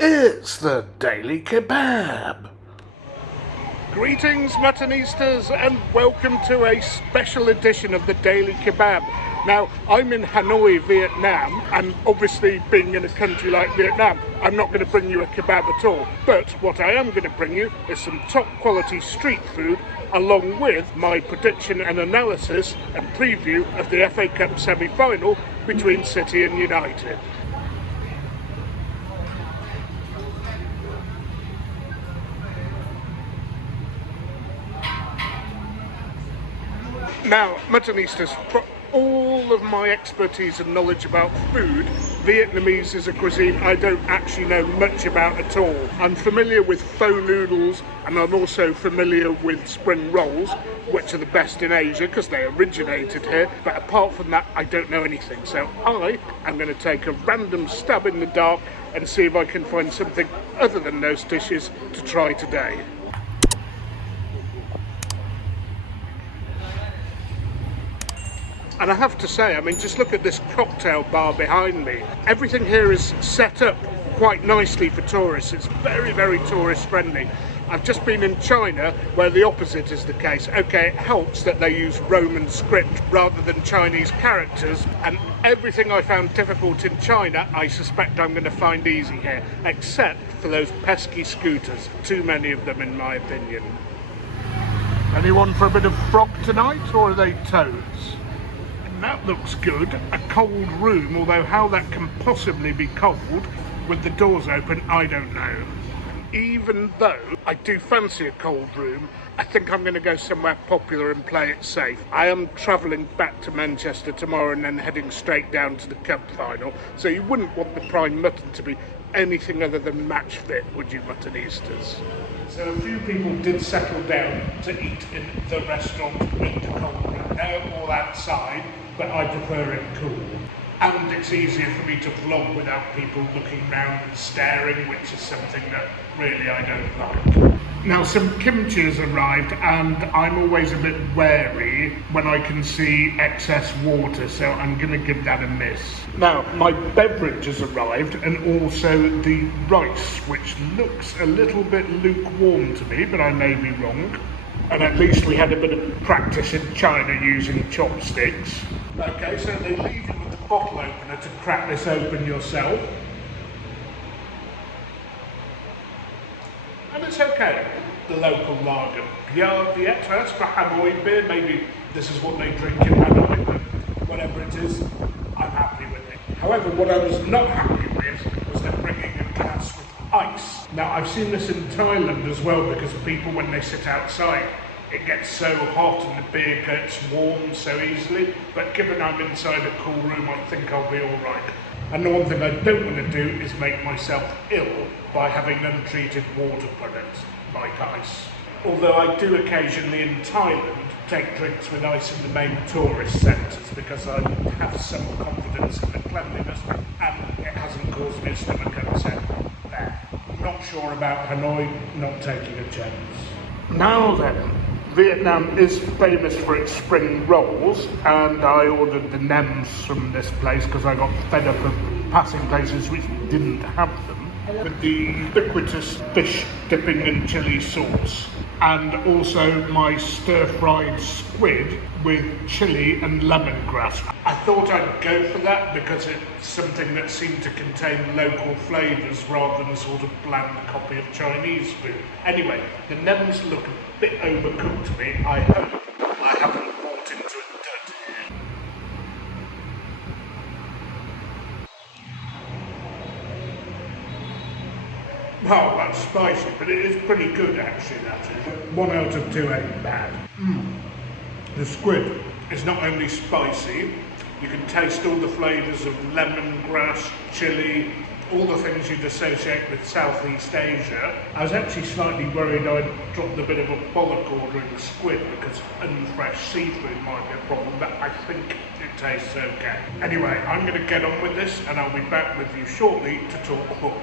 It's the Daily Kebab. Greetings, Muttonistas, and welcome to a special edition of the Daily Kebab. Now, I'm in Hanoi, Vietnam, and obviously being in a country like Vietnam, I'm not going to bring you a kebab at all. But what I am going to bring you is some top quality street food, along with my prediction and analysis and preview of the FA Cup semi-final between City and United. Now, Muttonistas, for all of my expertise and knowledge about food, Vietnamese is a cuisine I don't actually know much about at all. I'm familiar with pho noodles, and I'm also familiar with spring rolls, which are the best in Asia because they originated here. But apart from that, I don't know anything. So I am going to take a random stab in the dark and see if I can find something other than those dishes to try today. And I have to say, I mean, just look at this cocktail bar behind me. Everything here is set up quite nicely for tourists. It's very, very tourist friendly. I've just been in China where the opposite is the case. Okay, it helps that they use Roman script rather than Chinese characters, and everything I found difficult in China, I suspect I'm going to find easy here, except for those pesky scooters. Too many of them, in my opinion. Anyone for a bit of frog tonight, or are they toads? That looks good. A cold room, although how that can possibly be cold with the doors open, I don't know. Even though I do fancy a cold room, I think I'm going to go somewhere popular and play it safe. I am travelling back to Manchester tomorrow and then heading straight down to the Cup final, so you wouldn't want the Primemutton to be anything other than match fit, would you, Muttonistas? So a few people did settle down to eat in the restaurant in the cold room. They're all outside, but I prefer it cool. And it's easier for me to vlog without people looking round and staring, which is something that really I don't like. Now, some kimchi has arrived, and I'm always a bit wary when I can see excess water, so I'm going to give that a miss. Now, my beverage has arrived, and also the rice, which looks a little bit lukewarm to me, but I may be wrong. And at least we had a bit of practice in China using chopsticks. Okay, so they leave you with the bottle opener to crack this open yourself. And it's okay. The local lager. Etihad for Hanoi beer. Maybe this is what they drink in Hanoi, but whatever it is, I'm happy with it. However, what I was not happy with was them bringing a glass with ice. Now, I've seen this in Thailand as well, because people, when they sit outside, it gets so hot and the beer gets warm so easily. But given I'm inside a cool room, I think I'll be all right. And the one thing I don't want to do is make myself ill by having untreated water products like ice. Although I do occasionally in Thailand take drinks with ice in the main tourist centres, because I have some confidence in the cleanliness, and it hasn't caused me a stomach upset there. Not sure about Hanoi, not taking a chance. Now then, Vietnam is famous for its spring rolls, and I ordered the nems from this place because I got fed up of passing places which didn't have them, with the ubiquitous fish dipping in chilli sauce, and also my stir-fried squid with chilli and lemongrass. I thought I'd go for that because it's something that seemed to contain local flavours rather than a sort of bland copy of Chinese food. Anyway, the nems look a bit overcooked to me. I hope I haven't bought into a dud here. Oh, that's spicy, but it is pretty good actually, that is. 1 out of 2 ain't bad. The squid is not only spicy, you can taste all the flavours of lemongrass, chilli, all the things you'd associate with Southeast Asia. I was actually slightly worried I'd dropped a bit of a bollock ordering the squid because unfresh seafood might be a problem, but I think it tastes okay. Anyway, I'm going to get on with this and I'll be back with you shortly to talk football.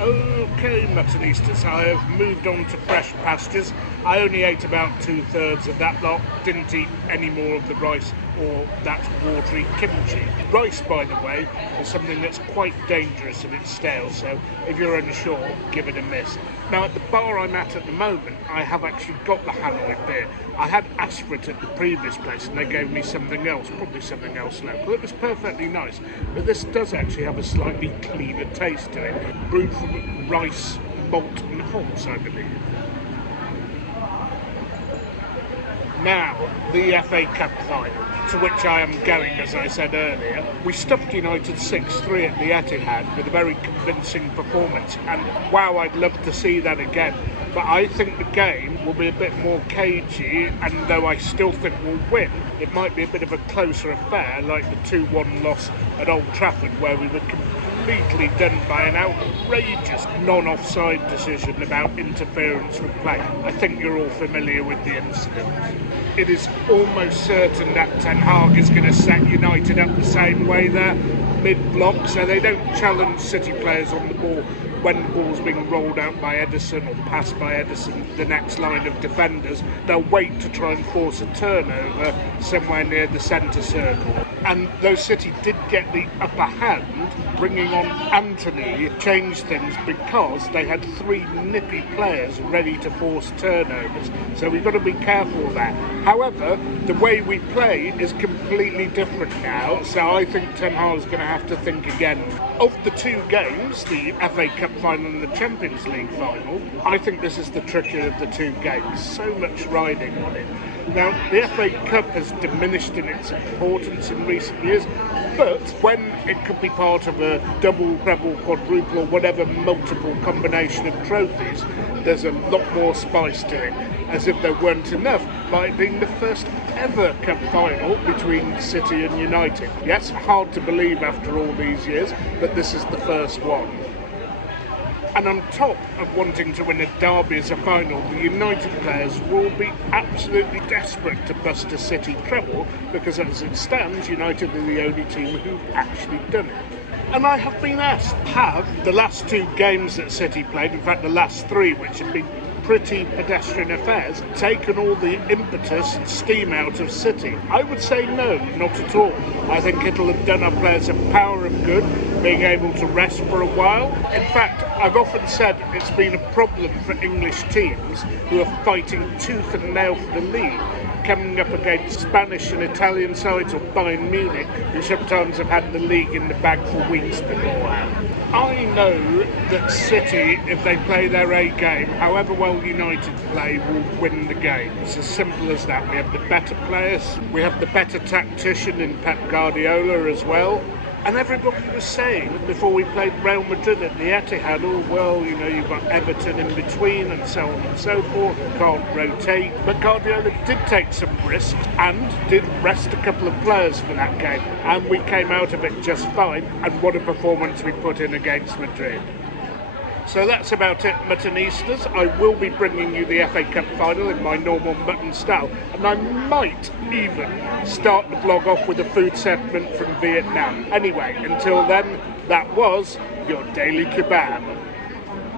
Okay, Muttonistas, I have moved on to fresh pastures. I only ate about 2/3 of that lot, didn't eat any more of the rice or that watery kimchi. Rice, by the way, is something that's quite dangerous if it's stale, so if you're unsure, give it a miss. Now, at the bar I'm at the moment, I have actually got the Hanoi beer. I had asked for it at the previous place and they gave me something else, probably something else local. It was perfectly nice, but this does actually have a slightly cleaner taste to it. Brewed from rice, malt and hops, I believe. Now, the FA Cup final, to which I am going, as I said earlier. We stuffed United 6-3 at the Etihad with a very convincing performance, and wow, I'd love to see that again. But I think the game will be a bit more cagey, and though I still think we'll win, it might be a bit of a closer affair, like the 2-1 loss at Old Trafford, where we were completely done by an outrageous non-offside decision about interference with play. I think you're all familiar with the incident. It is almost certain that Ten Hag is going to set United up the same way there, mid-block, so they don't challenge City players on the ball when the ball's being rolled out by Ederson or passed by Ederson, the next line of defenders. They'll wait to try and force a turnover somewhere near the centre circle. And though City did get the upper hand, bringing on Anthony changed things because they had 3 nippy players ready to force turnovers. So we've got to be careful of that. However, the way we play is completely different now, so I think Ten Hag's going to have to think again. Of the 2 games, the FA Cup final and the Champions League final, I think this is the trickier of the 2 games. So much riding on it. Now, the FA Cup has diminished in its importance in recent years, but when it could be part of a double, treble, quadruple, or whatever multiple combination of trophies, there's a lot more spice to it, as if there weren't enough, like being the first ever cup final between City and United. Yes, hard to believe after all these years, but this is the first one. And on top of wanting to win a derby as a final, the United players will be absolutely desperate to bust a City treble, because as it stands, United are the only team who've actually done it. And I have been asked, have the last 2 games that City played, in fact the last 3, which have been pretty pedestrian affairs, taken all the impetus and steam out of City? I would say no, not at all. I think it'll have done our players a power of good, being able to rest for a while. In fact, I've often said it's been a problem for English teams who are fighting tooth and nail for the league, coming up against Spanish and Italian sides, or Bayern Munich, who sometimes have had the league in the bag for weeks beforehand. I know that City, if they play their A game, however well United play, will win the game. It's as simple as that. We have the better players, we have the better tactician in Pep Guardiola as well. And everybody was saying before we played Real Madrid at the Etihad, oh well, you know, you've got Everton in between and so on and so forth, can't rotate. But Guardiola did take some risks and did rest a couple of players for that game, and we came out of it just fine. And what a performance we put in against Madrid. So that's about it, Muttonistas. I will be bringing you the FA Cup final in my normal Mutton style, and I might even start the blog off with a food segment from Vietnam. Anyway, until then, that was your Daily Kebab.